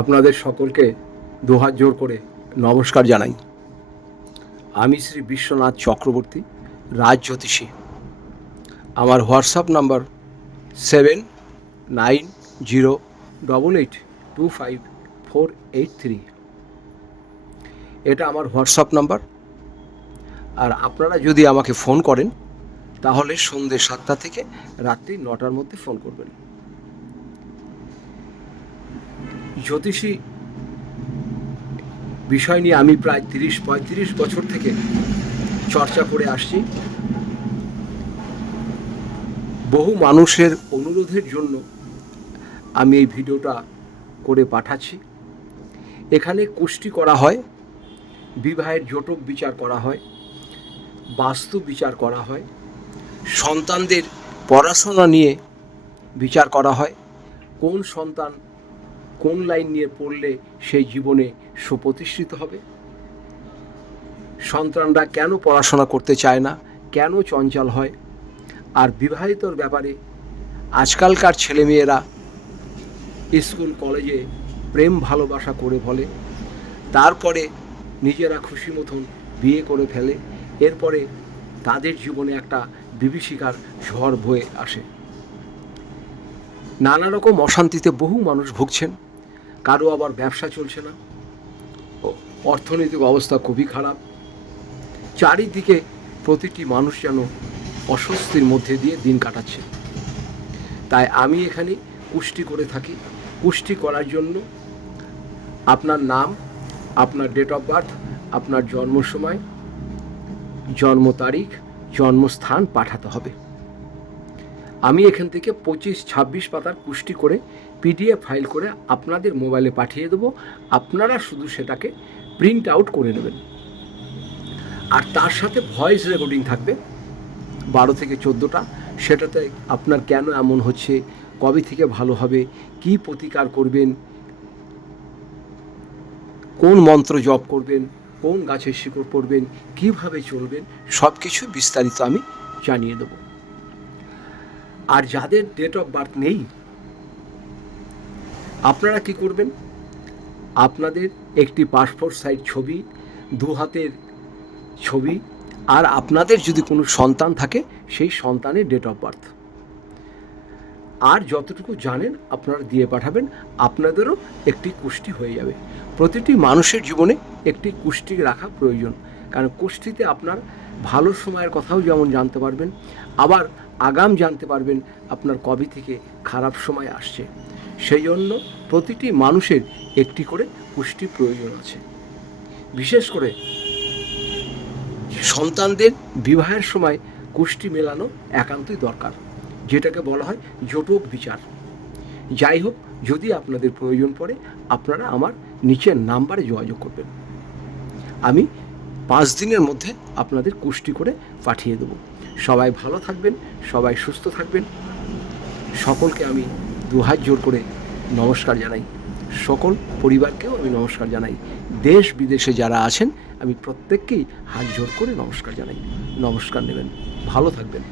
আপনাদের সকলকে দুহাত জোর করে নমস্কার জানাই। আমি শ্রী বিশ্বনাথ চক্রবর্তী রাজ জ্যোতিষী আমার WhatsApp number seven nine zero double eight two five four eight three. এটা আমার হোয়াটসঅ্যাপ নাম্বার। আর আপনারা যদি আমাকে ফোন করেন, তাহলে সন্ধ্যে সাতটা থেকে রাত্রি নটার মধ্যে ফোন করবেন। জ্যোতিষী বিষয় নিয়ে আমি প্রায় তিরিশ, পঁয়ত্রিশ বছর থেকে চর্চা করে আসছি। বহু মানুষের অনুরোধের জন্য আমি এই ভিডিওটা করে পাঠাচ্ছি। এখানে কুষ্টি করা হয়, বিবাহের জটক বিচার করা হয়, বাস্তু বিচার করা হয়, সন্তানদের পড়াশোনা নিয়ে বিচার করা হয়, কোন সন্তান কোন লাইন নিয়ে পড়লে সেই জীবনে সুপ্রতিষ্ঠিত হবে? সন্তানরা কেন পড়াশোনা করতে চায় না? কেন চঞ্চল হয়? আর বিবাহিতর ব্যাপারে আজকালকার ছেলেমেয়েরা স্কুল, কলেজে প্রেম ভালোবাসা করে বলে, তারপরে নিজেরা খুশি মতন বিয়ে করে ফেলে, এরপরে তাদের জীবনে একটা বিভীষিকার ঝড় বয়ে আসে। নানা রকম অশান্তিতে বহু মানুষ ভুগছেন। কারও আবার ব্যবসা চলছে না। অর্থনৈতিক অবস্থা খুবই খারাপ। চারিদিকে প্রতিটি মানুষ যেন অস্বস্তির মধ্যে দিয়ে দিন কাটাচ্ছে। তাই আমি এখানে কুষ্টি করে থাকি। কুষ্টি করার জন্য আপনার নাম, আপনার ডেট অফ বার্থ আপনার জন্ম সময়, জন্ম তারিখ, জন্মস্থান পাঠাতে হবে। আমি এখান থেকে পঁচিশ, ছাব্বিশ পাতার পুষ্টি করে পিডিএফ ফাইল করে আপনাদের মোবাইলে পাঠিয়ে দেবো। আপনারা শুধু সেটাকে প্রিন্ট আউট করে নেবেন। আর তার সাথে ভয়েস রেকর্ডিং থাকবে, বারো থেকে চোদ্দোটা। সেটাতে আপনার কেন এমন হচ্ছে, কবে থেকে ভালো হবে, কি প্রতিকার করবেন, কোন মন্ত্র জপ করবেন, কোন গাছের শিকড় পড়বেন, কীভাবে চলবেন সব কিছু বিস্তারিত আমি জানিয়ে দেবো। আর যাদের ডেট অফ বার্থ নেই, আপনারা কি করবেন? আপনাদের একটি পাসপোর্ট সাইজ ছবি, দু হাতের ছবি, আর আপনাদের যদি কোনো সন্তান থাকে, সেই সন্তানের ডেট অফ বার্থ আর যতটুকু জানেন, আপনারা দিয়ে পাঠাবেন, আপনাদেরও একটি কুষ্টি হয়ে যাবে। প্রতিটি মানুষের জীবনে একটি কুষ্টি রাখা প্রয়োজন। কারণ কুষ্টিতে আপনার ভালো সময়ের কথাও যেমন জানতে পারবেন, আবার আগাম জানতে পারবেন আপনার কবে থেকে খারাপ সময় আসছে। সেই জন্য প্রতিটি মানুষের একটি করে কুষ্টি প্রয়োজন আছে। বিশেষ করে সন্তানদের বিবাহের সময় কুষ্টি মেলানো একান্তই দরকার, যেটাকে বলা হয় জটক বিচার। যাই হোক, যদি আপনাদের প্রয়োজন পড়ে, আপনারা আমার নিচের নাম্বারে যোগাযোগ করবেন। আমি পাঁচ দিনের মধ্যে আপনাদের কুষ্টি করে পাঠিয়ে দেবো। সবাই ভালো থাকবেন, সবাই সুস্থ থাকবেন। সকলকে আমি দুহাত জোর করে নমস্কার জানাই। সকল পরিবারকেও আমি নমস্কার জানাই। দেশ বিদেশে যারা আছেন, আমি প্রত্যেককেই হাত জোর করে নমস্কার জানাই। নমস্কার নেবেন। ভালো থাকবেন।